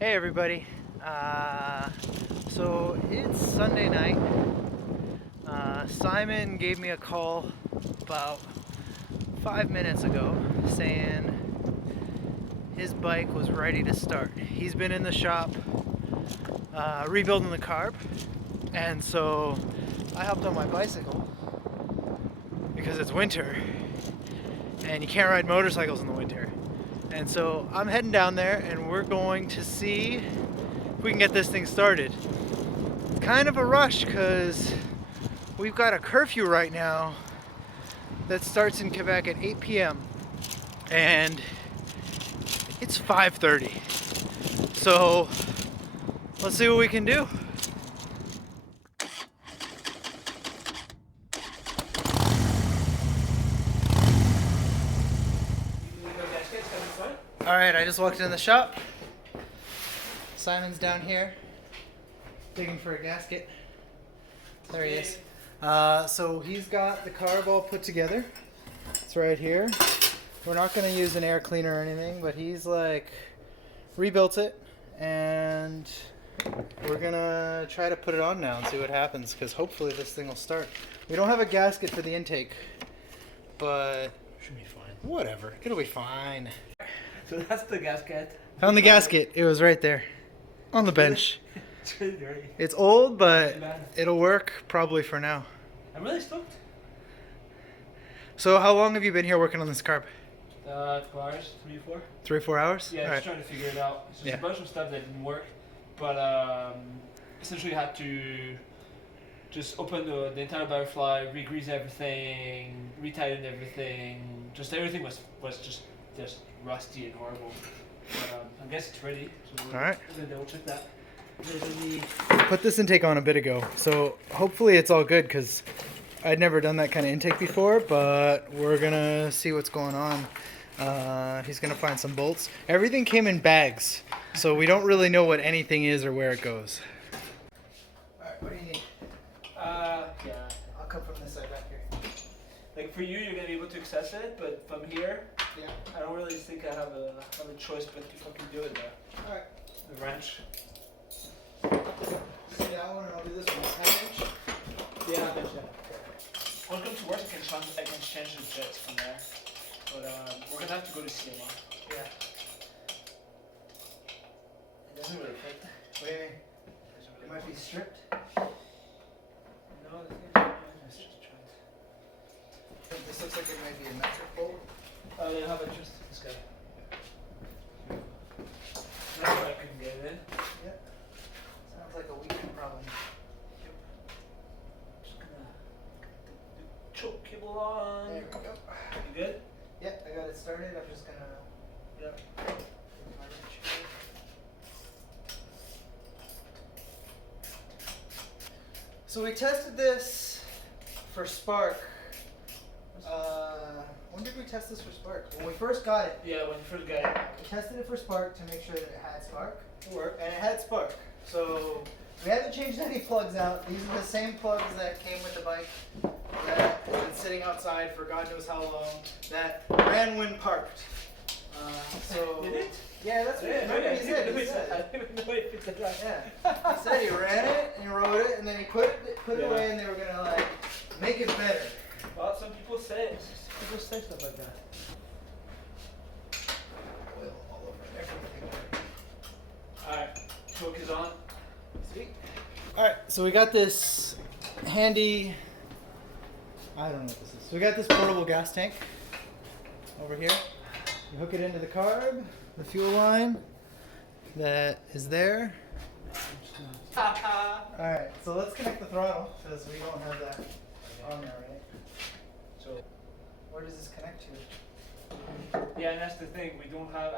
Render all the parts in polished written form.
Hey everybody. So it's Sunday night. Simon gave me a call about 5 minutes ago saying his bike was ready to start. He's been in the shop rebuilding the carb, and so I hopped on my bicycle because it's winter and you can't ride motorcycles in the winter. And so I'm heading down there and we're going to see if we can get this thing started. It's kind of a rush because we've got a curfew right now that starts in Quebec at 8 p.m. and it's 5:30. So let's see what we can do. All right, I just walked in the shop. Simon's down here digging for a gasket. There he is. So he's got the carb all put together. It's right here. We're not going to use an air cleaner or anything, but he's like rebuilt it, and we're going to try to put it on now and see what happens, because hopefully this thing will start. We don't have a gasket for the intake, but Should be fine. whatever. It'll be fine. So that's the gasket. Found the gasket. It was right there on the bench. It's really dirty. It's old, but it'll work probably for now. I'm really stoked. So how long have you been here working on this carb? 2 hours, 3 or 4. 3 or 4 hours? Yeah, All just right. trying to figure it out. It's just Yeah. a bunch of stuff that didn't work, but essentially had to just open the entire butterfly, re-grease everything, retighten everything. Just everything was just rusty and horrible. But I guess it's ready. So All right. We're gonna double check that. Put this intake on a bit ago, so hopefully it's all good, because I'd never done that kind of intake before, but we're gonna see what's going on. He's gonna find some bolts. Everything came in bags, so we don't really know what anything is or where it goes. Alright, what do you need? Yeah. I'll come from this side back here. Like for you, you're gonna be able to access it, but from here, Yeah. I don't really think I have a choice but to fucking do it there. Alright. The wrench. See that one, and I'll do this one. 10 inch? Yeah, I bet you. When it comes to work, I can change the jets from there. But we're gonna have to go to CMA. Yeah. It doesn't really fit. What do you mean? It might be stripped. No, let's just try it. I think this looks like it might be a metric bolt. Oh, yeah, how about just this guy? That's why I couldn't get it in. Yeah. Sounds like a weekend problem. Just gonna get the choke cable on. There we go. You good? Yeah, I got it started. I'm just gonna. Yeah. So we tested this for spark. When did we test this for spark? When we first got it. Yeah, when you first got it. We tested it for spark to make sure that it had spark. It worked. And it had spark. So we haven't changed any plugs out. These are the same plugs that came with the bike that have been sitting outside for God knows how long, that ran when parked. So Did it? Yeah, that's what he said. He said. I don't even know if it's a drive. Yeah. He said he ran it and he rode it, and then he put it away, and they were gonna like make it better. Well, some people say stuff like that. Oil all over everything. Alright, choke is on. Sweet. Alright, so we got this handy, I don't know what this is. So we got this portable gas tank over here. You hook it into the carb, the fuel line that is there. Alright, so let's connect the throttle, because we don't have that on there, right? So Where does this connect to? yeah, and that's the thing. I don't have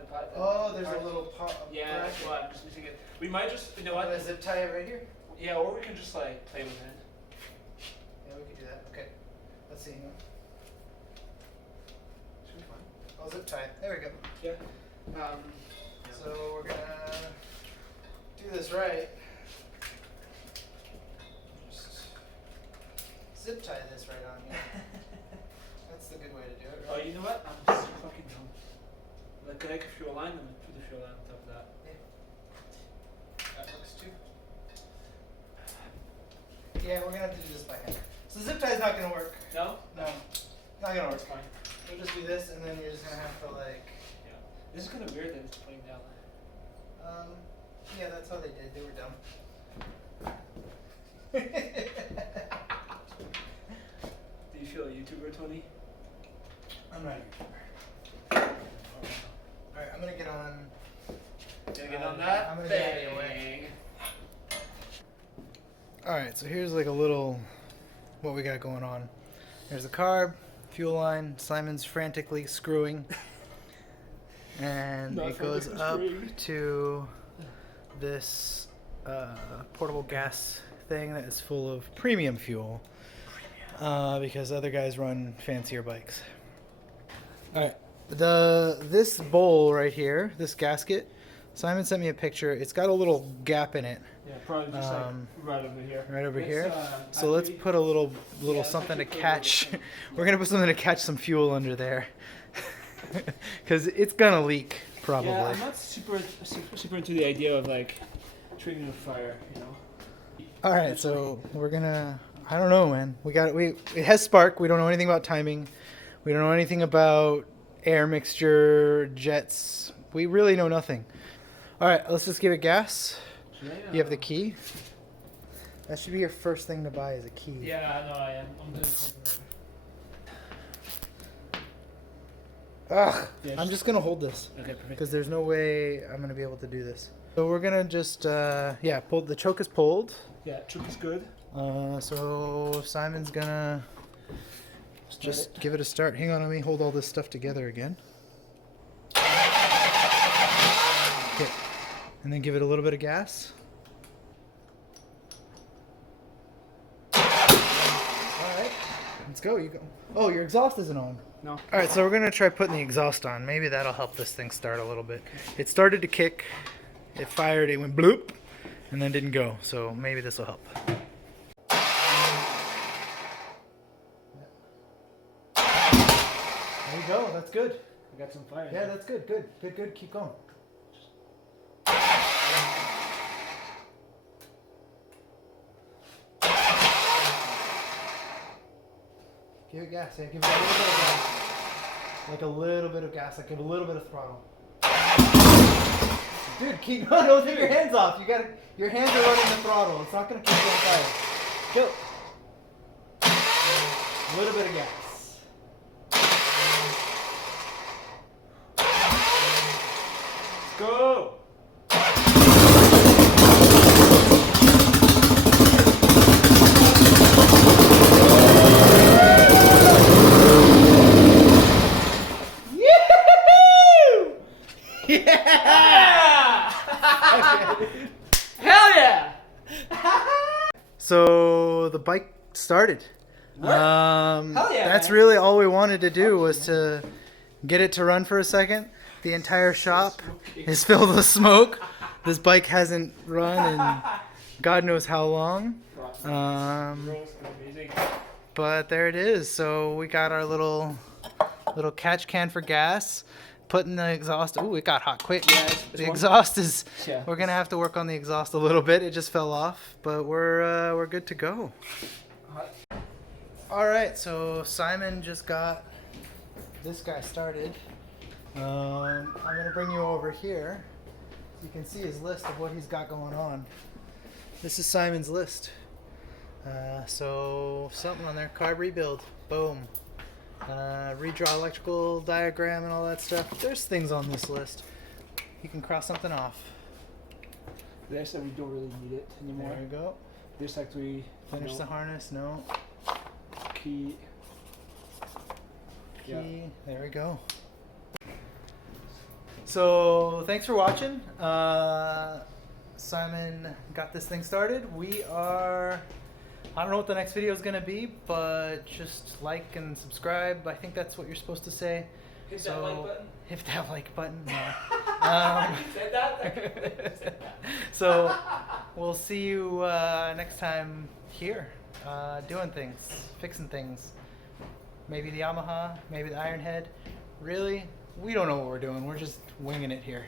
the part. Oh, there's a little part. Yeah, that's why I'm just missing it. We might just, you know what? What, zip tie it right here? Yeah, or we can just like play with it. Yeah, we could do that. Okay. Let's see. Should be fine. I'll zip tie it. There we go. Yeah. So we're gonna do this right. Just zip tie this right on here. That's the good way to do it, Oh, right? you know what? I'm so fucking dumb. Like connect a fuel line and put the fuel line on top of that. Yeah. That works too. Yeah, we're gonna have to do this by hand. So zip tie's not gonna work. No? No, not gonna work. That's fine. We'll just do this, and then you're just gonna have to like. Yeah. This is kind of weird that it's playing down. Yeah, that's how they did. They were dumb. Do you feel a YouTuber, Tony? I'm not a YouTuber. Alright, I'm gonna get on. Gonna get on that? I'm gonna get out of your way. Alright, so here's like a little what we got going on. There's the carb, fuel line, Simon's frantically screwing. And Not it goes frantically up screwing. to this portable gas thing that is full of premium fuel. Because other guys run fancier bikes. Alright, this bowl right here, this gasket, Simon sent me a picture. It's got a little gap in it. Yeah, probably just like right over here. Right over Let's, here. So let's put a little Yeah, something to let's actually put a catch. little We're gonna put something to catch some fuel under there, because it's gonna leak probably. Yeah, I'm not super into the idea of like triggering a fire, you know. All right, so we're gonna. I don't know, man. It has spark. We don't know anything about timing. We don't know anything about air mixture, jets. We really know nothing. All right, let's just give it gas. Yeah. You have the key. That should be your first thing to buy is a key. Yeah, no, I am. I'm doing something. Ugh. Yeah, I'm just gonna hold this Okay, perfect. because there's no way I'm gonna be able to do this. So we're gonna just pull. The choke is pulled. Yeah, choke is good. So Simon's gonna just give it a start. Hang on, let me hold all this stuff together again. Okay. And then give it a little bit of gas. Alright, let's go. You go. Oh, your exhaust isn't on. No. Alright, so we're gonna try putting the exhaust on. Maybe that'll help this thing start a little bit. It started to kick, it fired, it went bloop, and then didn't go. So maybe this will help. There you go, that's good. I got some fire. Yeah, that's good, good. Keep going. Give it gas, yeah, give it a little bit of gas. Like a little bit of gas, like give a little bit of throttle. Dude, keep on, don't take your hands off. Your hands are running the throttle. It's not gonna keep you on fire. Go. A little bit of gas. Let's go. Yeah! Hell yeah! So the bike started. Hell yeah, That's man. really all we wanted to do was to get it to run for a second. The entire shop is filled with smoke. This bike hasn't run in God knows how long. Amazing. But there it is. So we got our little catch can for gas. Putting the exhaust. Ooh, it got hot quick. Yeah, it's The one- exhaust is. Yeah. We're gonna have to work on the exhaust a little bit. It just fell off, but we're good to go. All right, so Simon just got this guy started. I'm gonna bring you over here. You can see his list of what he's got going on. This is Simon's list. So something on there, carb rebuild, boom. Redraw electrical diagram and all that stuff. There's things on this list. You can cross something off. This we don't really need it anymore. There you go. This actually Finish the harness. No. key. Key. Yeah. There we go. So thanks for watching. Simon got this thing started. I don't know what the next video is going to be, but just like and subscribe. I think that's what you're supposed to say. Hit that like button. Hit that like button. No. You said that? So we'll see you next time here, doing things, fixing things. Maybe the Yamaha, maybe the Ironhead. Really, we don't know what we're doing. We're just winging it here.